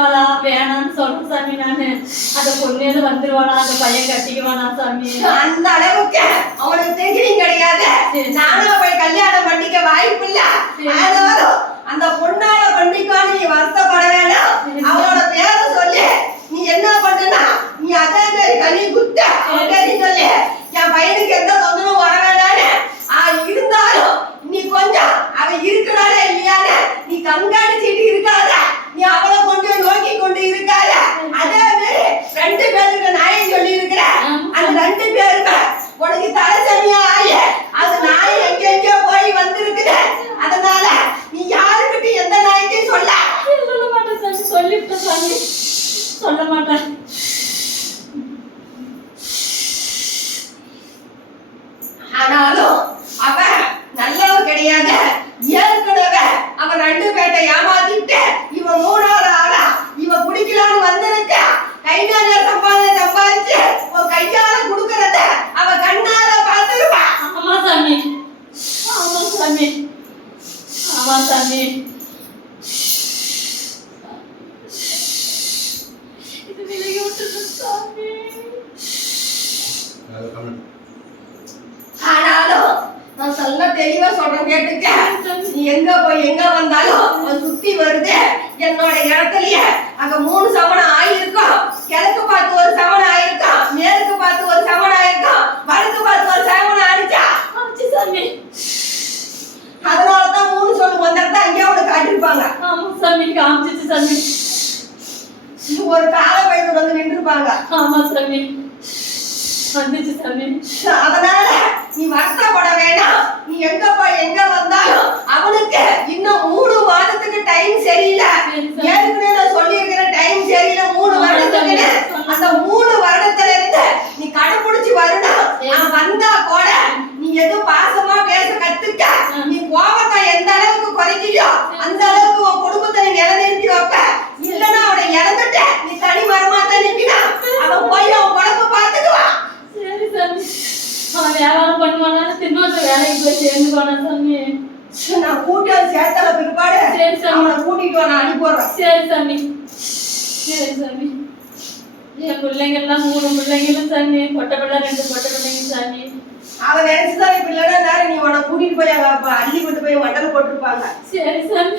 கட்டிக்குவாளா? வேணாம்னு சொல்றேன் சாமி நானு. அந்த பொண்ணு வந்துருவாளா? அந்த பையன் கட்டிக்குவானா சாமி? அந்த அளவுக்கு அவனுக்கு தெரியும் கிடையாது. நானும் போய் கல்யாணம் பண்ணிக்க வாய்ப்பு இல்ல. ஆனாலும் அந்த பொண்ணால பண்ணிக்கான்னு நீ வருத்தப்பட வேண்டாம் சரி. அவளோட பேரை சொல்லி. நீ என்ன பண்ணுனா நீ அதே மாதிரி கனி குத்த. பேரையும் சொல்லி. என் பையனுக்கு எந்த தொந்தரவும் வர ஆ, இருந்தாலும் நீ கொஞ்சம் அவ இருக்கிறாளா இல்லையான்னு நீ கண்காணிச்சிட்டு இருக்காத நீ அவளை கொண்டு நோக்கி கொண்டு இருக்காத அதே மாதிரி ரெண்டு பேருக்கு நாயம் சொல்லி இருக்கிற அந்த ரெண்டு பேருக்கு உனக்கு தலைசனியா ஆயி அது நாய் எங்கெங்கயோ போய் வந்திருக்குது அதனால நீ யாருக்கிட்ட எந்த நாயத்தையும் சொல்ல சொல்ல மாட்டேன் சாமி சொல்லிவிட்டேன் சாமி சொல்ல ஆனாலும் அவ நல்லவ கிடையாது ஏற்கனவே அவ ரெண்டு பேர்ட்ட ஏமாத்திட்டு இவ மூணாவது ஆளா இவ குடிக்கலான்னு வந்திருக்க. கை நிறைய சம்பாதி சம்பாதிச்சு உன் கையால குடுக்கறத அவ கண்ணால பார்த்துருப்பா. ஆமா சாமி. ஆமா சாமி. ஆமா சாமி. அது ஆனாலும் நான் சொல்ல தெளிவா சொல்றேன் கேட்டுக்க. நீ எங்க போய் எங்க வந்தாலும் சுத்தி வருது. என்னோட இடத்துலயே அங்க மூணு சவணம் ஆயிருக்கும். கிழக்கு பார்த்து ஒரு சவணம் ஆயிருக்கும். மேற்கு பார்த்து ஒரு சவணம் ஆயிருக்கும். வடக்கு பார்த்து ஒரு சவணம் ஆயிடுச்சா ஆச்சு சாமி. அதனாலதான் மூணு சொல்லு வந்துட்டு அங்கேயே அவனுக்கு காட்டிருப்பாங்க ஆமா சாமி காமிச்சிச்சு சாமி. ஒரு கால பையன் வந்து நின்றுப்பாங்க ஆமா சாமி. வந்துச்சு சாமி அதனால நீ வருத்தப்பட வேண்டாம் நீ எங்க போய் எங்க வந்தாலும் அவனுக்கு இன்னும் மூணு மாதத்துக்கு டைம் சரியில்லை சரி, சரி. ஏற்கனவே நான் சொல்லியிருக்கிற டைம் சரியில்லை மூணு வருடத்துக்கு. அந்த மூணு வருடத்துல இருந்து நீ கடைபிடிச்சு வரணும். அவன் வந்தா கூட நீ எதுவும் பாசமா பேச கத்துக்க ம். நீ கோபத்தை எந்த அளவுக்கு குறைக்கிறியோ அந்த அளவுக்கு உன் குடும்பத்தை நீ நிலைநிறுத்தி வைப்ப இல்லைன்னா அவனை இழந்துட்ட நீ தனி மரமா தான் நிக்கணும் அவன் போய் அவன் குழப்ப பார்த்துக்குவான் சரி சாமி அவன் வியாபாரம் பண்ணுவானா திரும்ப வேலைக்கு போய் சேர்ந்து போனா சாமி. நான் கூட்டி வந்து சேர்த்தல பிற்பாடு. சரி, சரி. அவனை கூட்டிட்டு வர அனுப்பிடுறேன் சரி சாமி. சரி சாமி. என் பிள்ளைங்கெல்லாம் மூணு பிள்ளைங்களும் சாமி பொட்டை பிள்ளை ரெண்டு பொட்டை பிள்ளைங்க சாமி. அவன் நினைச்சுதான் இப்ப இல்லைன்னா நேரம் நீ உன கூட்டிட்டு போய் அங்க அப்ப அள்ளி கொண்டு போய் மண்டல போட்டிருப்பாங்க. சரி சாமி.